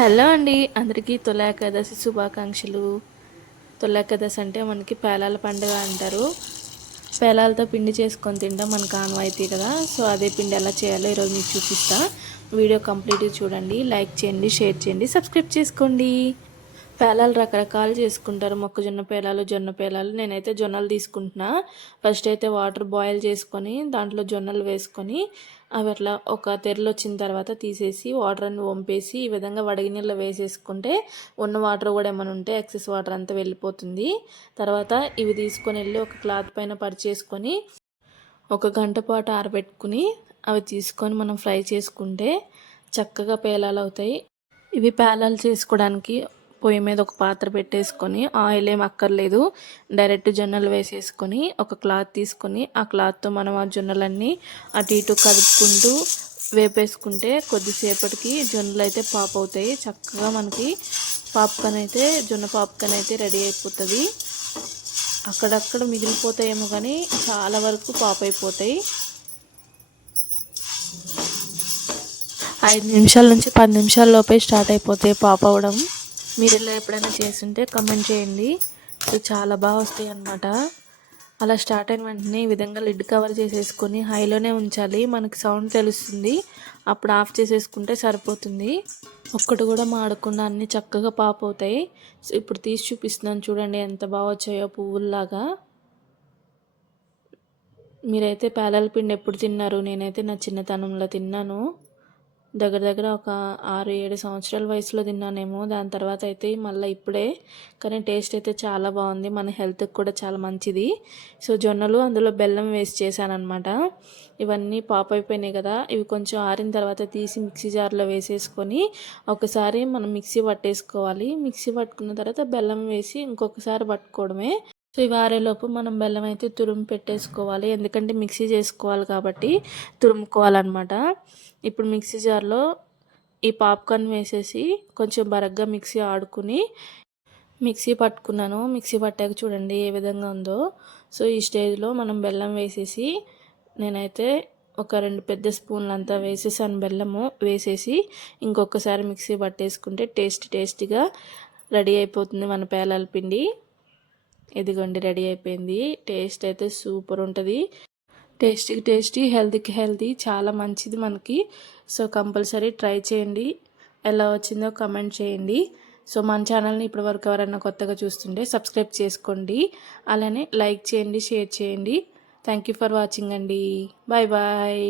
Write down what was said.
Hello అండి, అందరికీ తొలి ఏకాదశి శుభాకాంక్షలు. తొలి ఏకాదశి అంటే మనకి పేలాల పండుగ అంటారు. పేలాలతో పిండి చేసుకొని తింటాం, మనకు ఆనవాయితీ కదా. సో అదే పిండి ఎలా చేయాలో ఈరోజు మీకు చూపిస్తా. వీడియో కంప్లీట్గా చూడండి, లైక్ చేయండి, షేర్ చేయండి, సబ్స్క్రైబ్ చేసుకోండి. పేలాలు రకరకాలు చేసుకుంటారు, మొక్కజొన్న పేలాలు, జొన్న పేలాలు. నేనైతే జొన్నలు తీసుకుంటున్నా. ఫస్ట్ అయితే వాటర్ బాయిల్ చేసుకొని దాంట్లో జొన్నలు వేసుకొని అవి అట్లా ఒక తెరలు వచ్చిన తర్వాత తీసేసి వాటర్ అన్ని వంపేసి ఈ విధంగా వడిగి నీళ్ళు వేసేసుకుంటే ఉన్న వాటర్ కూడా ఏమైనా ఉంటే ఎక్సెస్ వాటర్ అంతా వెళ్ళిపోతుంది. తర్వాత ఇవి తీసుకొని వెళ్ళి ఒక క్లాత్ పైన పరిచేసుకొని ఒక గంట పాటు ఆరబెట్టుకుని అవి తీసుకొని మనం ఫ్రై చేసుకుంటే చక్కగా పేలాలు అవుతాయి. ఇవి పేలాలు చేసుకోవడానికి పొయ్యి మీద ఒక పాత్ర పెట్టేసుకొని ఆయిల్ ఏం అక్కర్లేదు, డైరెక్ట్ జొన్నలు వేసేసుకొని ఒక క్లాత్ తీసుకొని ఆ క్లాత్తో మనం ఆ జొన్నలన్నీ అటు ఇటు కదుపుకుంటూ వేపేసుకుంటే కొద్దిసేపటికి జొన్నలు అయితే పాప్ అవుతాయి. చక్కగా మనకి పాప్కార్న్ అయితే జొన్న పాప్కార్న్ అయితే రెడీ అయిపోతుంది. అక్కడక్కడ మిగిలిపోతాయేమో కానీ చాలా వరకు పాప్ అయిపోతాయి. 5 నిమిషాల నుంచి 10 నిమిషాల లోపే స్టార్ట్ అయిపోతాయి పాప్ అవ్వడం. మీరు ఇలా ఎప్పుడైనా చేస్తుంటే కమెంట్ చేయండి. ఇది చాలా బాగా వస్తాయి అన్నమాట. అలా స్టార్ట్ అయిన వెంటనే ఈ విధంగా లిడ్ కవర్ చేసేసుకొని హైలోనే ఉంచాలి, మనకి సౌండ్ తెలుస్తుంది. అప్పుడు ఆఫ్ చేసేసుకుంటే సరిపోతుంది. ఒక్కటి కూడా మాడకుండా అన్నీ చక్కగా పాప్ అవుతాయి. సో ఇప్పుడు తీసి చూపిస్తున్నాను చూడండి ఎంత బాగా వచ్చాయో పువ్వుల్లాగా. మీరైతే పేలాల పిండి ఎప్పుడు తిన్నారు? నేనైతే నా చిన్నతనంలో తిన్నాను. దగ్గర దగ్గర ఒక 6-7 సంవత్సరాల వయసులో తిన్నానేమో. దాని తర్వాత అయితే మళ్ళీ ఇప్పుడే. కానీ టేస్ట్ అయితే చాలా బాగుంది, మన హెల్త్కి కూడా చాలా మంచిది. సో జొన్నలు అందులో బెల్లం వేసి చేశానమాట. ఇవన్నీ పాప్ అయిపోయినాయి కదా, ఇవి కొంచెం ఆరిన తర్వాత తీసి మిక్సీ జార్లో వేసేసుకొని ఒకసారి మనం మిక్సీ పట్టేసుకోవాలి. మిక్సీ పట్టుకున్న తర్వాత బెల్లం వేసి ఇంకొకసారి పట్టుకోవడమే. సో ఇవి ఆరేలోపు మనం బెల్లం అయితే తురుము పెట్టేసుకోవాలి, ఎందుకంటే మిక్సీ చేసుకోవాలి కాబట్టి తురుముకోవాలన్నమాట. ఇప్పుడు మిక్సీ జార్లో ఈ పాప్కార్న్ వేసేసి కొంచెం బరగ్గా మిక్సీ ఆడుకుని మిక్సీ పట్టుకున్నాను. మిక్సీ పట్టాక చూడండి ఏ విధంగా ఉందో. సో ఈ స్టేజ్లో మనం బెల్లం వేసేసి నేనైతే ఒక 2 పెద్ద స్పూన్లు అంతా వేసేసాను. బెల్లము వేసేసి ఇంకొకసారి మిక్సీ పట్టేసుకుంటే టేస్టీగా రెడీ అయిపోతుంది మన పేలాల పిండి. ఇదిగోండి రెడీ అయిపోయింది. టేస్ట్ అయితే సూపర్ ఉంటుంది. టేస్టీ, హెల్తీకి హెల్తీ, చాలా మంచిది మనకి. సో కంపల్సరీ ట్రై చేయండి, ఎలా వచ్చిందో కమెంట్ చేయండి. సో మన ఛానల్ని ఇప్పటివరకు ఎవరైనా కొత్తగా చూస్తుంటే సబ్స్క్రైబ్ చేసుకోండి, అలానే లైక్ చేయండి, షేర్ చేయండి. థ్యాంక్ యూ ఫర్ వాచింగ్ అండి. Bye bye.